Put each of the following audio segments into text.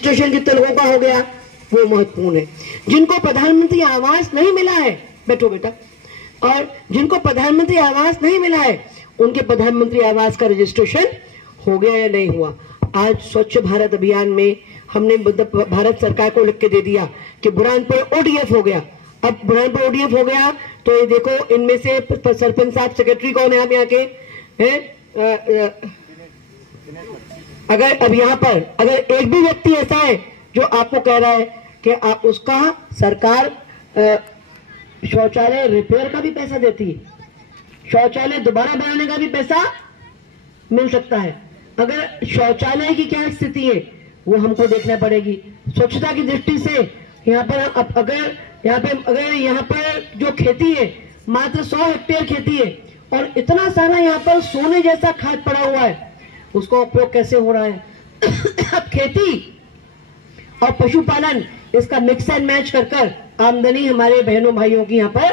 Registration कितने लोगों का हो गया वो महत्वपूर्ण है। जिनको प्रधानमंत्री आवास नहीं मिला है, बैठो बेटा, और जिनको प्रधानमंत्री आवास नहीं मिला है उनके प्रधानमंत्री आवास का रजिस्ट्रेशन हो गया या नहीं हुआ। आज स्वच्छ भारत अभियान में हमने भारत सरकार को लिख के दे दिया कि बुरहानपुर ओडीएफ हो गया। अब बुरहानपुर ओडीएफ हो गया तो ये देखो, इनमें से सरपंच साहब सेक्रेटरी कौन है आप यहाँ के हैं? अगर अब यहाँ पर अगर एक भी व्यक्ति ऐसा है जो आपको कह रहा है कि आप उसका सरकार शौचालय रिपेयर का भी पैसा देती है, शौचालय दोबारा बनाने का भी पैसा मिल सकता है। अगर शौचालय की क्या स्थिति है वो हमको देखना पड़ेगी। स्वच्छता की दृष्टि से यहाँ पर अगर यहाँ पर जो खेती है मात्र 100 हेक्टेयर खेती है और इतना सारा यहाँ पर सोने जैसा खाद पड़ा हुआ है, उसका उपयोग कैसे हो रहा है? अब खेती और पशुपालन इसका मिक्स एंड मैच कर आमदनी हमारे बहनों भाइयों की यहाँ पर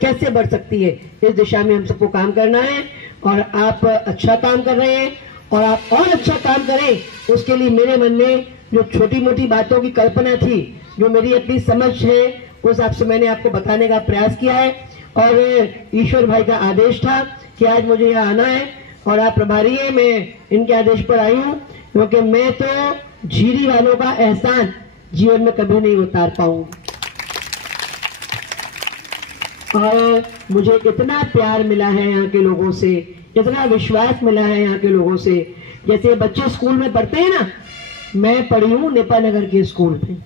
कैसे बढ़ सकती है, इस दिशा में हम सबको काम करना है। और आप अच्छा काम कर रहे हैं और आप और अच्छा काम करें, उसके लिए मेरे मन में जो छोटी मोटी बातों की कल्पना थी, जो मेरी अपनी समझ है, उस हिसाब से मैंने आपको बताने का प्रयास किया है। और ईश्वर भाई का आदेश था कि आज मुझे यहाँ आना है और आप प्रभारी हैं, मैं इनके आदेश पर आई हूँ, क्योंकि मैं तो झीरी वालों का एहसान जीवन में कभी नहीं उतार पाऊंगा। और मुझे इतना प्यार मिला है यहाँ के लोगों से, इतना विश्वास मिला है यहाँ के लोगों से। जैसे बच्चे स्कूल में पढ़ते हैं ना, मैं पढ़ी हूँ नेपानगर के स्कूल में।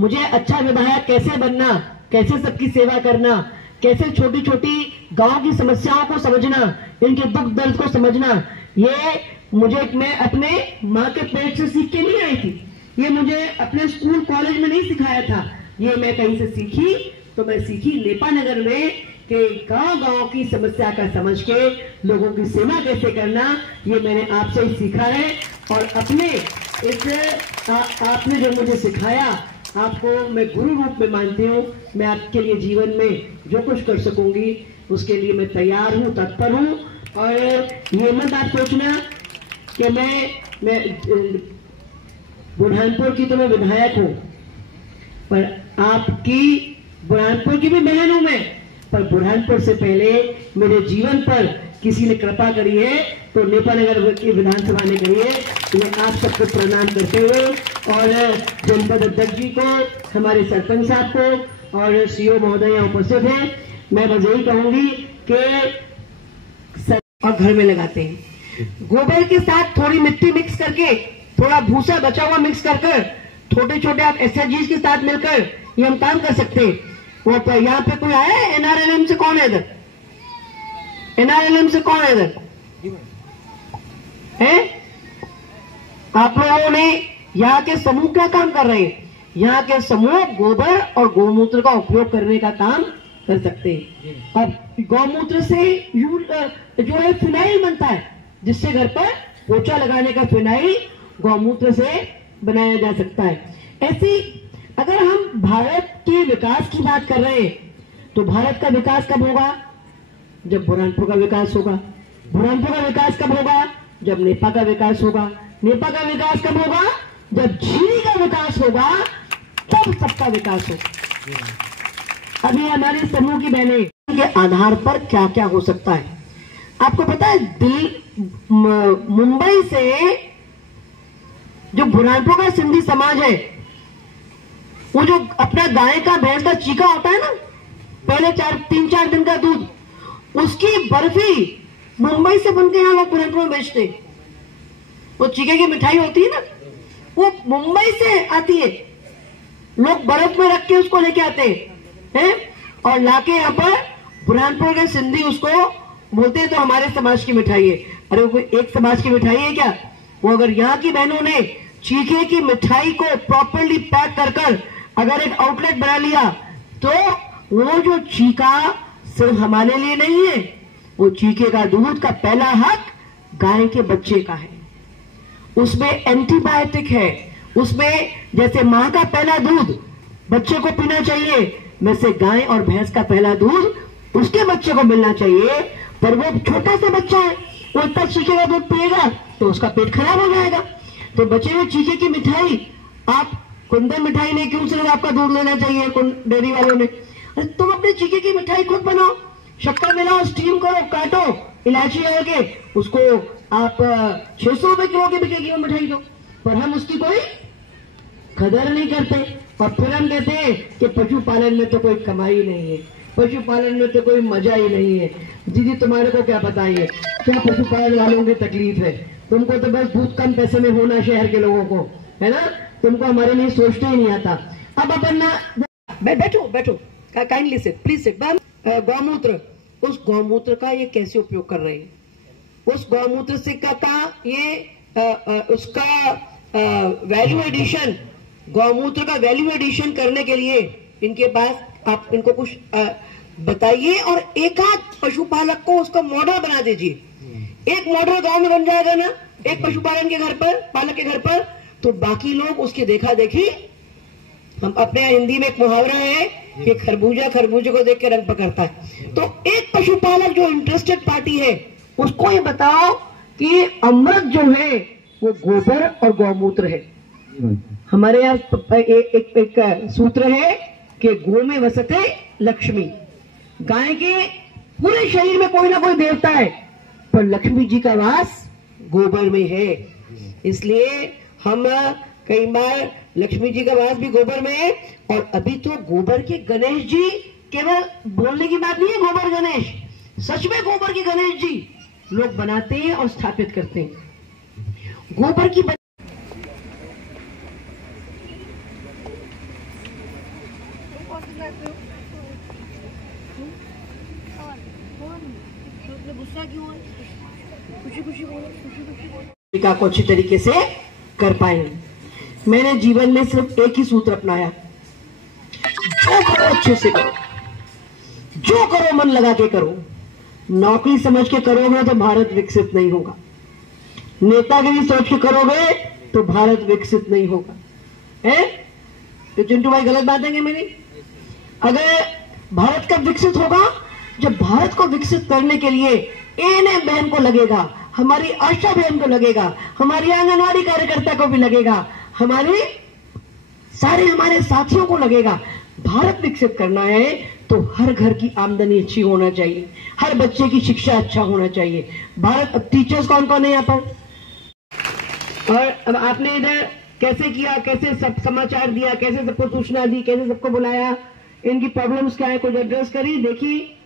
मुझे अच्छा विधायक कैसे बनना, कैसे सबकी सेवा करना, कैसे छोटी छोटी गांव की समस्याओं को समझना, इनके दुख दर्द को समझना, ये मैं अपने माँ के पेट से सीख के नहीं आई थी। ये मुझे अपने स्कूल कॉलेज में नहीं सिखाया था, ये मैं कहीं से सीखी। तो मैं सीखी नेपानगर में कि गांव की समस्या का समझ के लोगों की सेवा कैसे करना, ये मैंने आपसे ही सीखा है। और अपने आपने जो मुझे सिखाया, आपको मैं गुरु रूप में मानती हूँ। मैं आपके लिए जीवन में जो कुछ कर सकूंगी उसके लिए मैं तैयार हूँ, तत्पर हूँ। और ये मत आप सोचना कि मैं बुरहानपुर की तो मैं विधायक हूँ, पर आपकी बुरहानपुर की भी बहन हूं मैं। पर बुरहानपुर से पहले मेरे जीवन पर किसी ने कृपा करी है तो नेपानगर की विधानसभा ने करी है। मैं आप सबको प्रणाम करते हुए और जनपद अध्यक्ष जी को, हमारे सरपंच साहब को और सीओ महोदय यहाँ उपस्थित हैं, मैं बस यही कहूंगी कि और घर में लगाते हैं गोबर के साथ थोड़ी मिट्टी मिक्स करके, थोड़ा भूसा बचा हुआ मिक्स कर छोटे छोटे आप एसएचजी के साथ मिलकर ये हम काम कर सकते हैं। वो तो यहाँ पे कोई आया है एनआरएलएम से? कौन है इधर? एनआरएलएम से कौन है इधर? है? आप लोगों ने यहाँ के समूह क्या काम कर रहे हैं? यहाँ के समूह गोबर और गौमूत्र का उपयोग करने का काम कर सकते हैं। अब गौमूत्र से जो है फिनाइल बनता है, जिससे घर पर पोछा लगाने का फिनाइल गौमूत्र से बनाया जा सकता है। ऐसी अगर हम भारत के विकास की बात कर रहे हैं तो भारत का विकास कब होगा? जब बुरहानपुर का विकास होगा। बुरहानपुर का विकास कब होगा? जब नेपा का विकास होगा। नेपा का विकास कब होगा? जब झीरी का विकास होगा, तब सबका विकास होगा। अभी हमारे समूह की बहनें के आधार पर क्या क्या हो सकता है आपको पता है? मुंबई से जो बुरहानपुर का सिंधी समाज है, वो जो अपना गाय का भैंस का चीका होता है ना, पहले 3-4 दिन का दूध, उसकी बर्फी मुंबई से बनके यहाँ लोग बुरहानपुर में बेचते। वो चीके की मिठाई होती है ना, वो मुंबई से आती है। लोग बर्फ में रख के उसको लेके आते हैं और लाके यहाँ पर बुरहानपुर के सिंधी उसको बोलते हैं तो हमारे समाज की मिठाई है। अरे वो कोई एक समाज की मिठाई है क्या? वो अगर यहाँ की बहनों ने चीखे की मिठाई को प्रॉपरली पैक कर अगर एक आउटलेट बना लिया, तो वो जो चीका सिर्फ हमारे लिए नहीं है, वो चीके का दूध का पहला हक गाय के बच्चे का है। उसमें एंटीबायोटिक है, उसमें जैसे माँ का पहला दूध बच्चे को पीना चाहिए, वैसे गाय और भैंस का पहला दूध उसके बच्चे को मिलना चाहिए। पर वो छोटा सा बच्चा है, वो इतना चीके का दूध पिएगा तो उसका पेट खराब हो जाएगा। तो बचे हुए चीके की मिठाई आप कुंदन मिठाई ने क्यों सिर्फ आपका दूध लेना चाहिए डेयरी वालों ने? अरे तुम अपने चीके की मिठाई खुद बनाओ, शक्कर मिलाओ, स्टीम करो, काटो, इलायची लगा के उसको आप 600 रुपए किलो की बिकेगी वो मिठाई दो। पर हम उसकी कोई कदर नहीं करते और फिर हम कहते हैं कि पशुपालन में तो कोई कमाई नहीं है, पशुपालन में तो कोई मजा ही नहीं है। दीदी तुम्हारे को क्या पता है क्या पशुपालन वालों की तकलीफ है? तुमको तो बस बहुत कम पैसे में होना शहर के लोगों को, है ना? तुमको हमारे लिए सोचते ही नहीं आता। अब अपन ना बैठो बैठो, काइंडली सिट, प्लीज सिट। गौमूत्र, उस गौमूत्र का ये कैसे उपयोग कर रहे हैं? उस गौमूत्र से का ये उसका वैल्यू एडिशन, गौमूत्र का वैल्यू एडिशन करने के लिए इनके पास आप इनको कुछ बताइए और एक आध पशुपालक को उसका मॉडल बना दीजिए। एक मॉडल गांव में बन जाएगा ना एक पशुपालन के घर पर, पालक के घर पर, तो बाकी लोग उसकी देखा देखी, हम अपने यहाँ हिंदी में एक मुहावरा है कि खरबूजा खरबूजे को देख के रंग पकड़ता है। तो एक पशुपालक जो इंटरेस्टेड पार्टी है उसको ये बताओ कि अमृत जो है वो गोबर और गौमूत्र है। हमारे यहाँ एक सूत्र है कि गो में वसते लक्ष्मी। गाय के पूरे शरीर में कोई ना कोई देवता है, पर लक्ष्मी जी का वास गोबर में है। इसलिए हम कई बार लक्ष्मी जी का वास भी गोबर में है। और अभी तो गोबर के गणेश जी, केवल बोलने की बात नहीं है, गोबर गणेश, सच में गोबर के गणेश जी लोग बनाते हैं और स्थापित करते हैं। गोबर की को अच्छी तरीके से कर पाएंगे। मैंने जीवन में सिर्फ एक ही सूत्र अपनाया, जो करो अच्छे से करो, जो करो मन लगा के करो। नौकरी समझ के करोगे तो भारत विकसित नहीं होगा, नेतागिरी सोच के करोगे तो भारत विकसित नहीं होगा। है तो चिंटू भाई गलत बात है क्या मेरी? अगर भारत कब विकसित होगा? जब भारत को विकसित करने के लिए एएनएम बहन को लगेगा, हमारी आशा बहन को लगेगा, हमारी आंगनवाड़ी कार्यकर्ता को भी लगेगा, हमारे साथियों को लगेगा। भारत विकसित करना है तो हर घर की आमदनी अच्छी होना चाहिए, हर बच्चे की शिक्षा अच्छा होना चाहिए। भारत, अब टीचर्स कौन कौन है यहाँ पर? और अब आपने इधर कैसे किया, कैसे सब समाचार दिया, कैसे सबको सूचना दी, कैसे सबको बुलाया, इनकी प्रॉब्लम्स क्या है कुछ एड्रेस करी। देखिए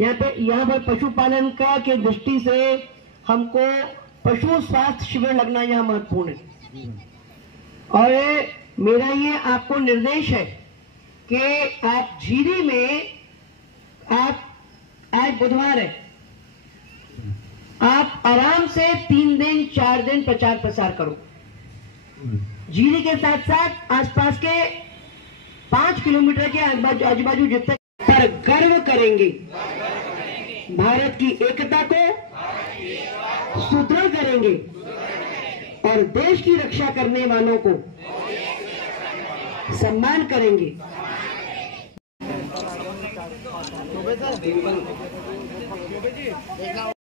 यहाँ पर पशुपालन का के दृष्टि से हमको पशु स्वास्थ्य शिविर लगना यहाँ महत्वपूर्ण है। और मेरा ये आपको निर्देश है कि आप झीरी में, आप आज बुधवार है, आप आराम से 3 दिन 4 दिन प्रचार प्रसार करो। झीरी के साथ साथ आसपास के 5 किलोमीटर के आजू बाजू जितने पर गर्व करेंगे, भारत की एकता को सुदृढ़ करेंगे और देश की रक्षा करने वालों को सम्मान करेंगे।